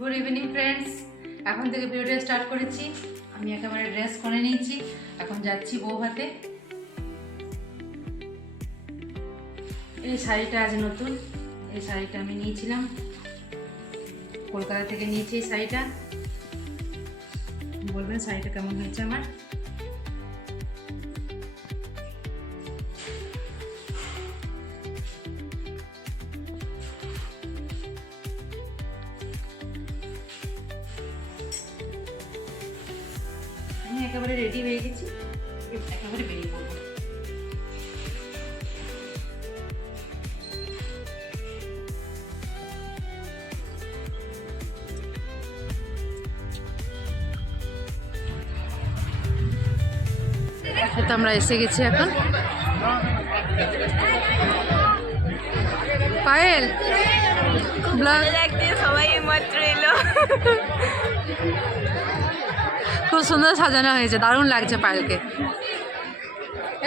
Good evening friends, এখন থেকে ভিডিওটা স্টার্ট করেছি। আমি একেবারে ড্রেস করে নিয়েছি, এখন যাচ্ছি বৌভাতে। এই শাড়িটা আজ নতুন, এই শাড়িটা আমি নিয়েছিলাম কলকাতা থেকে, নিয়েছি এই শাড়িটা। বলবেন শাড়িটা কেমন হয়েছে আমার। আমি একেবারে রেডি হয়ে গেছি, একেবারে বেরিয়ে পড়বো। তো আমরা এসে গেছি এখন। পায়েল ব্লগ সবাই মাত্র এলো। খুব সুন্দর সাজানো হয়েছে, দারুণ লাগছে পায়েলকে।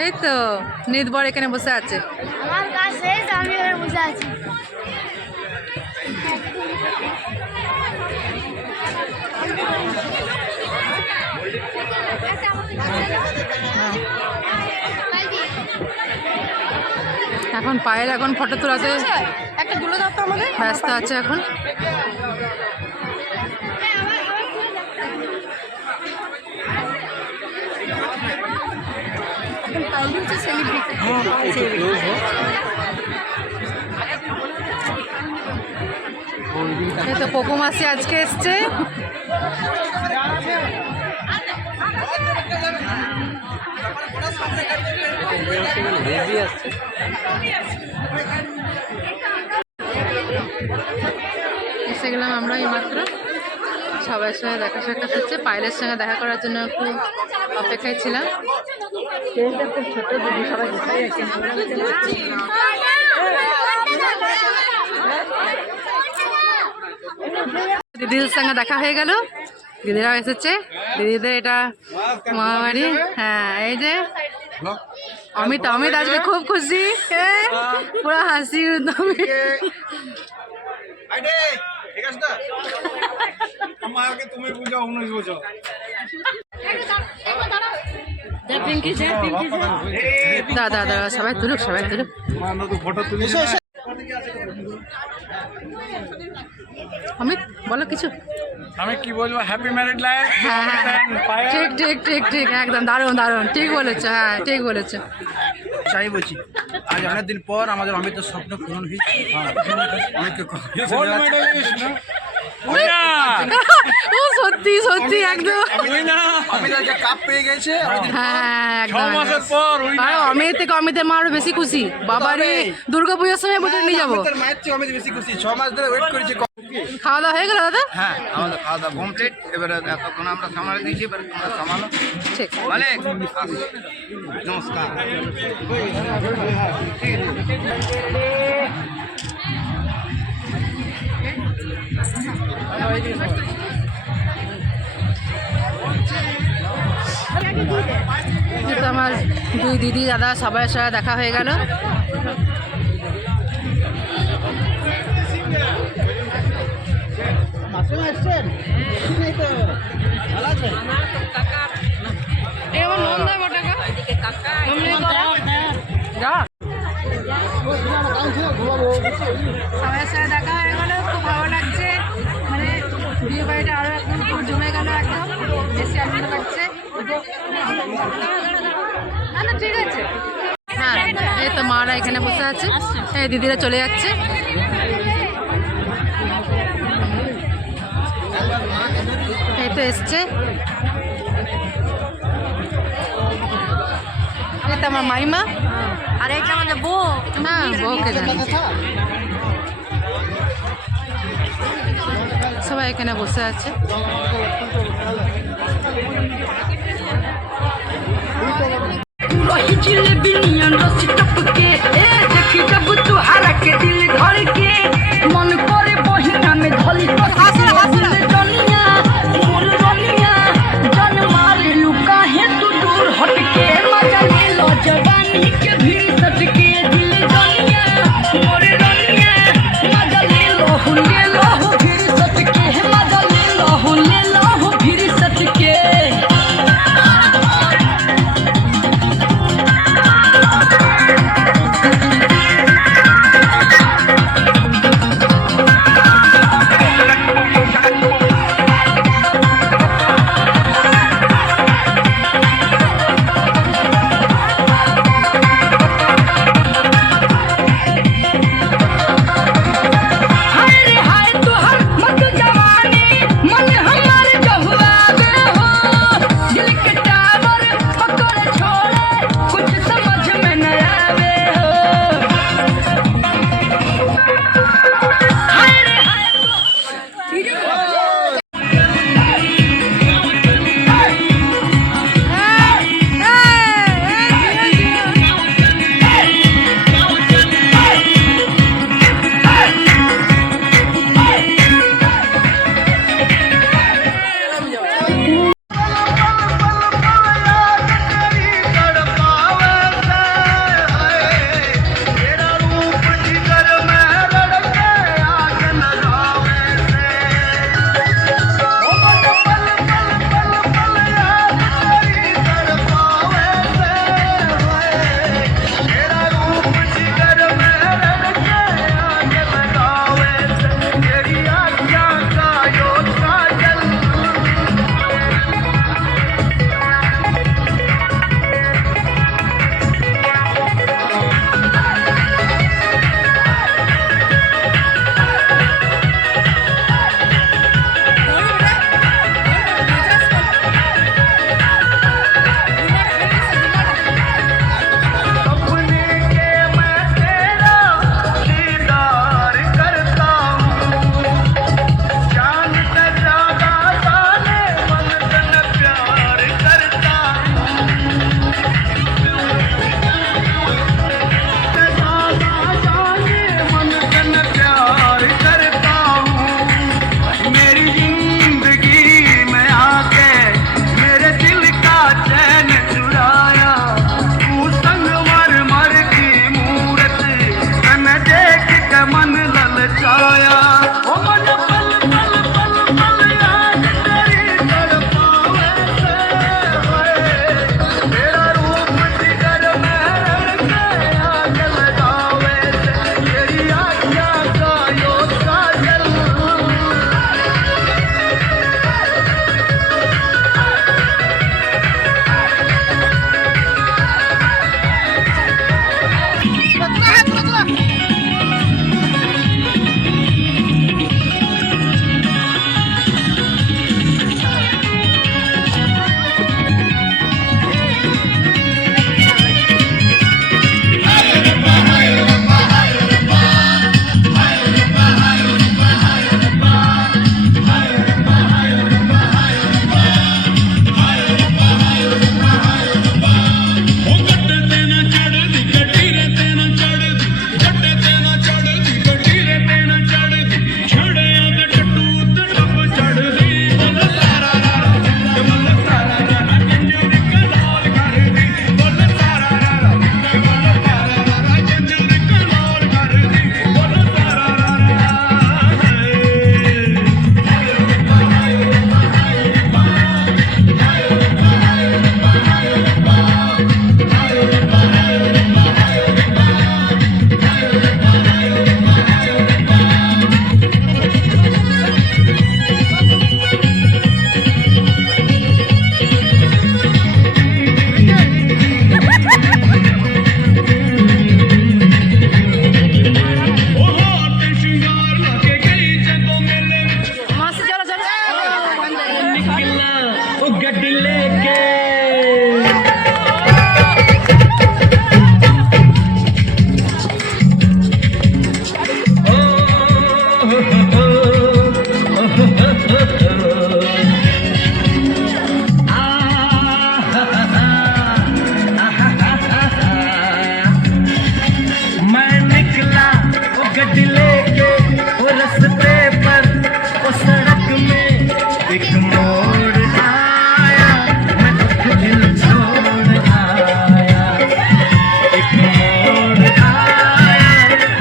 এই তো নিত বর এখানে বসে আছে। আমার কাজ শেষ, আমি এখানে বসে আছি। এখন পায়েল এখন ফটো তোলাতে একটা দুলো দাও তো আমাদের। ব্যস্ত আছে এখন। এই তো পোকো মাসি আজকে এসছে। এসে গেলাম আমরা এইমাত্র, সবার সঙ্গে দেখা সাক্ষাৎ হচ্ছে। পায়েলের সঙ্গে দেখা করার জন্য একটু অপেক্ষায় ছিলাম। খুব ছোট দিদি, সবাই দিদিদের সঙ্গে দেখা হয়ে গেল, দিদিরাও এসেছে। দিদিদের এটা মামাবাড়ি। হ্যাঁ, এই যে অমিত আজকে খুব খুশি, পুরো হাসি দাদা দাদা সবাই তুলুক, সবাই তুলুক। অমিত বলো কিছু। আমি কি বলবো, হ্যাপি ম্যারিড লাইফ। হ্যাঁ ঠিক ঠিক ঠিক ঠিক, একদম দারুণ দারুণ, ঠিক বলেছো। হ্যাঁ ঠিক বলেছো। চাই বলছি, আজ অনেকদিন পর আমাদের অমিতের স্বপ্ন পূরণ হয়েছে। ও সত্যি সত্যি একদম। কাপ পেয়ে গেছে। হ্যাঁ একদম। অমিত থেকে অমিতের মা আরো বেশি খুশি। বাবারে দুর্গা পুজোর সময় বুঝে নিয়ে যাবো। মায়ের চেয়ে অমিত বেশি খুশি। 6 মাস ধরে ওয়েট করেছি। খাওয়া দাওয়া হয়ে গেল দাদা? হ্যাঁ, আমাদের খাওয়া দাওয়া কমপ্লিট। এবারে এতক্ষণ আমরা সামালে দিয়েছি, এবারে তোমরা সামালো। ঠিক মালিক নমস্কার। তো আমার দুই দিদি দাদা সবার সাথে দেখা হয়ে গেল। সবার সাথে দেখা হয়ে গেল, খুব ভালো লাগছে। মানে বিয়ে বাড়িটা আরো একদম খুব জমে গেল, একদম বেশি আনন্দ পাচ্ছে। না না ঠিক আছে। হ্যাঁ এই তো মারা এখানে বসে আছে, এই দিদিরা চলে যাচ্ছে। এই তো এসছে, এই তো আমার মাইমা। আর একটা আমাদের বউ। হ্যাঁ বউকে জানি। সবাই এখানে বসে আছে। जिलेबी नियन रसी टपके देखी जब तू हरा के दिल धर के मन करे बहिना में धली जनिया मोर रनिया जन मारे लुका है तू दूर हट के मजा ले लो जवानी के भीड़ सट के दिल जनिया मोर रनिया मजा ले लो भीड़ सट के आया ओ मन पल पल पल पल याद तेरी तड़पावे से होए तेरा रूप जिगर में रड़के आग लगावे से तेरी आँखों का यो काजल মাসি চলো চলো निकला ओ गड्डी लेके मैं निकला वो गड्डी लेके वो रास्ते पर वो सड़क में एक मोड़ आया मैं दुख दिल छोड़ आया एक मोड़ आया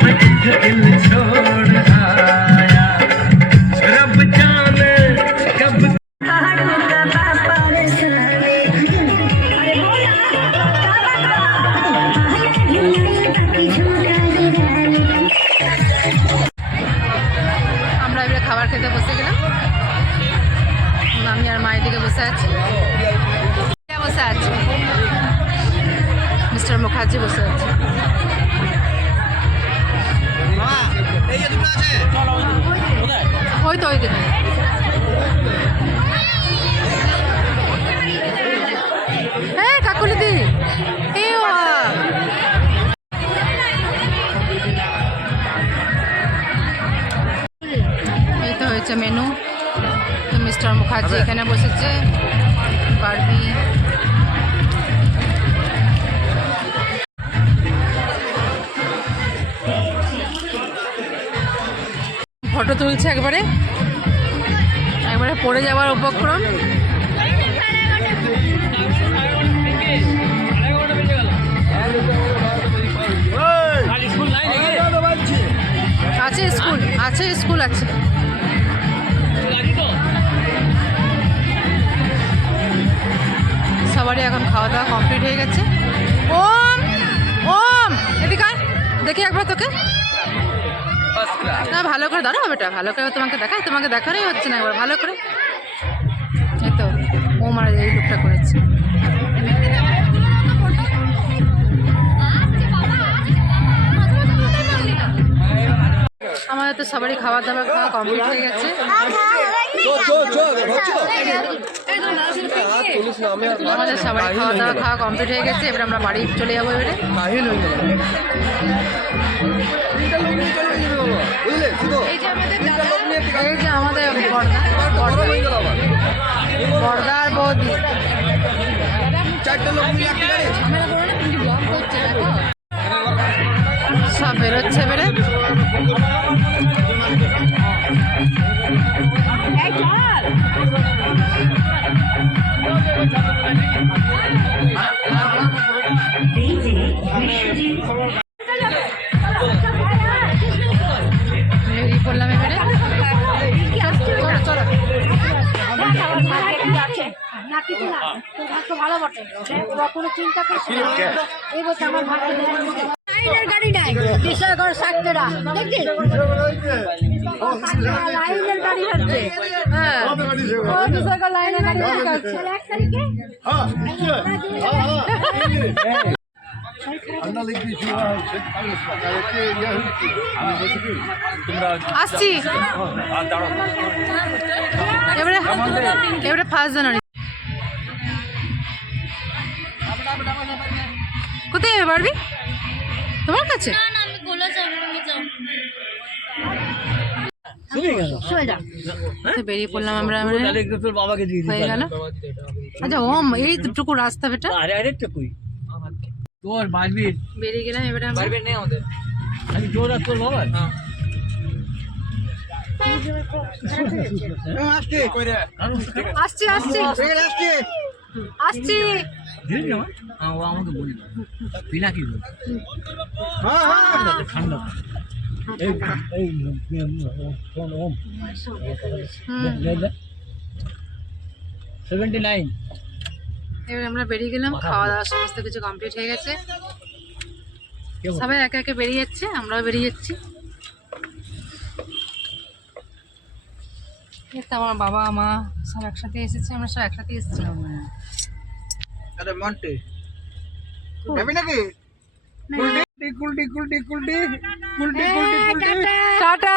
मैं दुख दिल छोड़ आया रब जाने कब আমরা এবারে খাবার খেতে বসে গেলাম। আমি আর মায়ের দিকে বসে আছি, বসে আছি মিস্টার মুখার্জি বসে আছে। ওই তো ওই দিকে হ্যাঁ কাকুলি দি এই তো হয়েছে মেনু। তো মিস্টার মুখার্জি এখানে বসেছে, বারবি ফটো তুলছে একবারে একবারে পড়ে যাওয়ার উপক্রম। আছে স্কুল আছে স্কুল আছে। সবারই এখন খাওয়া দাওয়া কমপ্লিট হয়ে গেছে। ওম ওম এদিকে আয়, দেখি একবার তোকে। না ভালো করে দাঁড়াও বেটা, ভালো করে তোমাকে দেখাই, তোমাকে দেখানোই হচ্ছে না একবার ভালো করে। এই তো ওম আর এই লুকটা করেছে। আমাদের তো সবারই খাওয়া দাওয়া খাওয়া কমপ্লিট হয়ে গেছে। আমাদের সবারই খাওয়া দাওয়া খাওয়া কমপ্লিট হয়ে গেছে। এবার আমরা বাড়ি চলে যাবো। এবারে এই যে আমাদের বর্দা বর্দা আর বৌদি সব বেরোচ্ছে এবারে। বেরিয়ে পড়লাম কিছু না, তোর ভাগ্য ভালো বটে। কোনো চিন্তা করছিস না। এই বছর আমার ভাগ্য লাইনের গাড়ি নাই, বিশালগড় সাতটা দেখছিস? লাইনের গাড়ি হচ্ছে, হ্যাঁ ও বিশালগড় লাইনের গাড়ি হচ্ছে। 1 তারিখে আসছি এবারে 1 জানুয়ারি। কোথায় যাবে পারবি তোমার কাছে? তো বেরিয়ে পড়লাম আমরা বাবাকে দিয়ে হয়ে গেল। আচ্ছা ওম এইটুকু রাস্তা বেটা আরে আরে টুকুই তোর বাড়বি বেরিয়ে গেলাম এবারে আমরা। বাড়বি নেই আমাদের আমি জোর আর তোর বাবা আসছে কইরে আসছি আসছি আসছি হ্যাঁ ও আমাকে বলি বিনা কি বল ঠান্ডা এই এই ফোন ওম 79 এবারে আমরা বেরিয়ে গেলাম, খাওয়া দাওয়া সমস্ত কিছু কমপ্লিট হয়ে গেছে, সবাই একে একে বেরিয়ে যাচ্ছে, আমরাও বেরিয়ে যাচ্ছি। এই তো আমার বাবা মা সব একসাথে এসেছে, আমরা সব একসাথে এসেছিলাম। আরে মন্টে যাবি নাকি কুলটি কুলটি কুলটি কুলটি কুলটি কুলটি টাটা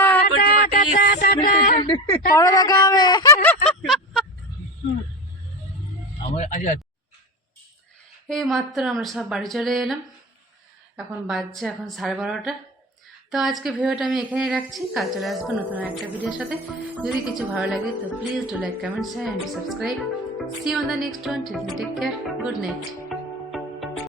পরে দেখা হবে। আমার আজ এই মাত্র আমরা সব বাড়ি চলে এলাম, এখন বাজছে এখন 12:30। তো আজকে ভিডিওটা আমি এখানেই রাখছি, কাল চলে আসবো নতুন একটা ভিডিওর সাথে। যদি কিছু ভালো লাগে তো please do like, comment, share and subscribe. See on the next one. Take care, good night.